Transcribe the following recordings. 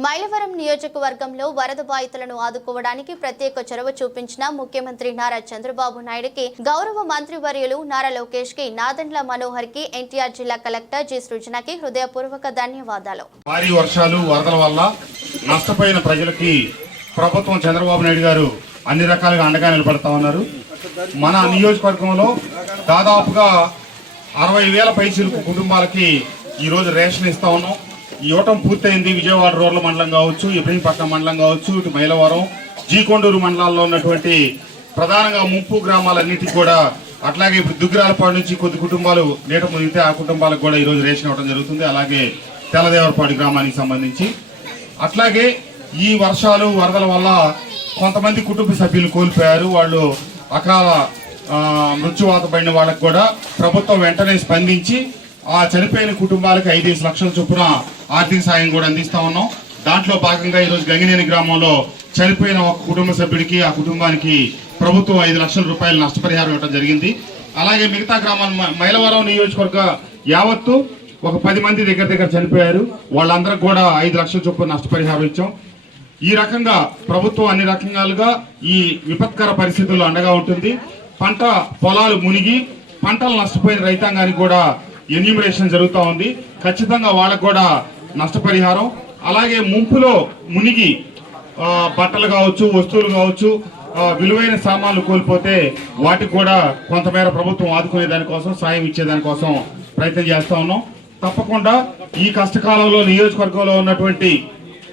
మైలవరం నియోజకవర్గంలో వరద బాధితులను ఆదుకోవడానికి ప్రత్యేక చొరవ చూపించిన ముఖ్యమంత్రి నారా చంద్రబాబు నాయుడుకి గౌరవ మంత్రివర్యులు నారా లోకేష్ కి నాదెండ్ల మనోహర్ కి ఎన్టీఆర్ జిల్లా కలెక్టర్ జి సృజనకి హృదయపూర్వక ధన్యవాదాలు. భారీ వర్షాలు వరదల వల్ల నష్టపోయిన ప్రజలకి ప్రభుత్వం చంద్రబాబు నాయుడు గారు అన్ని రకాలుగా అండగా నిలబడతా ఉన్నారు. మన నియోజకవర్గంలో దాదాపుగా 60,000 పైచిలుకు కుటుంబాలకి ఈరోజు రేషన్ ఇస్తా ఉన్నాం. ఇవ్వటం పూర్తయింది. విజయవాడ రూరల్ మండలం కావచ్చు, ఇబ్రహీంపట్నం మండలం కావచ్చు, ఇటు మైలవరం, జీకొండూరు మండలాల్లో ఉన్నటువంటి ప్రధానంగా ముంపు గ్రామాలన్నిటికీ కూడా, అట్లాగే ఇప్పుడు దుగ్గిరాలపాడు నుంచి కొద్ది కుటుంబాలు నీట మునిగితే ఆ కుటుంబాలకు కూడా ఈరోజు రేషన్ ఇవ్వడం జరుగుతుంది. అలాగే తెల్లదేవరపాడు గ్రామానికి సంబంధించి. అట్లాగే ఈ వర్షాలు వరదల వల్ల కొంతమంది కుటుంబ సభ్యులు కోల్పోయారు. వాళ్ళు అకాల మృత్యువాత పడిన వాళ్ళకు కూడా ప్రభుత్వం వెంటనే స్పందించి ఆ చనిపోయిన కుటుంబాలకు 5 లక్షల చొప్పున ఆర్థిక సాయం కూడా అందిస్తా ఉన్నాం. దాంట్లో భాగంగా ఈరోజు గంగినేని గ్రామంలో చనిపోయిన ఒక కుటుంబ సభ్యుడికి, ఆ కుటుంబానికి ప్రభుత్వం 5 లక్షల రూపాయలు నష్టపరిహారం ఇవ్వడం జరిగింది. అలాగే మిగతా గ్రామాలు మైలవరం నియోజకవర్గ యావత్తు ఒక 10 మంది దగ్గర చనిపోయారు. వాళ్ళందరికి కూడా 5 లక్షల చొప్పున నష్టపరిహారం ఇచ్చాం. ఈ రకంగా ప్రభుత్వం అన్ని రకాలుగా ఈ విపత్కర పరిస్థితుల్లో అండగా ఉంటుంది. పంట పొలాలు మునిగి పంటలు నష్టపోయిన రైతాంగానికి కూడా ఎన్యూమరేషన్ జరుగుతూ ఉంది. ఖచ్చితంగా వాళ్ళకు కూడా నష్టపరిహారం, అలాగే ముంపులో మునిగి బట్టలు కావచ్చు, వస్తువులు కావచ్చు, విలువైన సామాన్లు కోల్పోతే వాటికి కూడా కొంతమేర ప్రభుత్వం ఆదుకునే దానికోసం, సాయం ఇచ్చేదానికోసం ప్రయత్నం చేస్తూ ఉన్నాం. తప్పకుండా ఈ కష్టకాలంలో నియోజకవర్గంలో ఉన్నటువంటి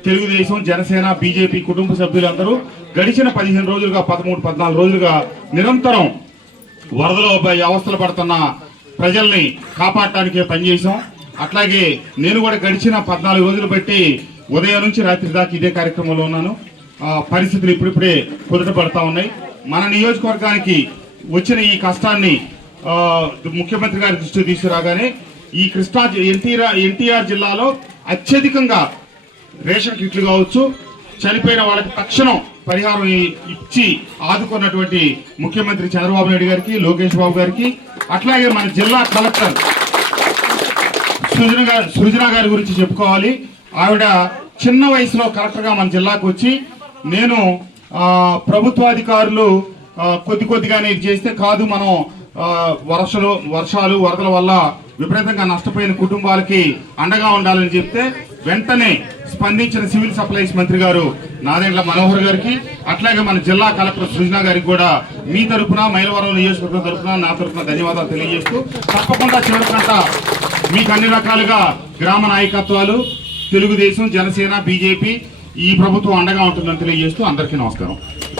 తెలుగుదేశం, జనసేన, బీజేపీ కుటుంబ సభ్యులందరూ గడిచిన 15 రోజులుగా, 13-14 రోజులుగా నిరంతరం వరదలో అవస్థలు పడుతున్న ప్రజల్ని కాపాడటానికే పనిచేసాం. అట్లాగే నేను కూడా గడిచిన 14 రోజులు బట్టి ఉదయం నుంచి రాత్రి దాకా ఇదే కార్యక్రమంలో ఉన్నాను. పరిస్థితులు ఇప్పుడిప్పుడే కుదుట పడతా ఉన్నాయి. మన నియోజకవర్గానికి వచ్చిన ఈ కష్టాన్ని ముఖ్యమంత్రి గారి దృష్టికి తీసుకురాగానే ఈ కృష్ణా ఎన్టీఆర్ జిల్లాలో అత్యధికంగా రేషన్ కిట్లు కావచ్చు, చనిపోయిన వాళ్ళకి తక్షణం పరిహారం ఇచ్చి ఆదుకున్నటువంటి ముఖ్యమంత్రి చంద్రబాబు నాయుడు గారికి, లోకేష్ బాబు గారికి, అట్లాగే మన జిల్లా కలెక్టర్ సృజన గారి గురించి చెప్పుకోవాలి. ఆవిడ చిన్న వయసులో కలెక్టర్గా మన జిల్లాకు వచ్చి, నేను ప్రభుత్వాధికారులు కొద్దిగానే ఇది చేస్తే కాదు, మనం వర్షాలు వరదల వల్ల విపరీతంగా నష్టపోయిన కుటుంబాలకి అండగా ఉండాలని చెప్తే వెంటనే స్పందించిన సివిల్ సప్లైస్ మంత్రి గారు నాదెండ్ల మనోహర్ గారికి, అట్లాగే మన జిల్లా కలెక్టర్ సృజన గారికి కూడా మీ తరఫున, మైలవరం నియోజకవర్గం తరఫున, నా తరఫున ధన్యవాదాలు తెలియజేస్తూ, తప్పకుండా చివరికంట మీకు అన్ని రకాలుగా గ్రామ నాయకత్వాలు, తెలుగుదేశం, జనసేన, బీజేపీ ఈ ప్రభుత్వం అండగా ఉంటుందని తెలియజేస్తూ అందరికీ నమస్కారం.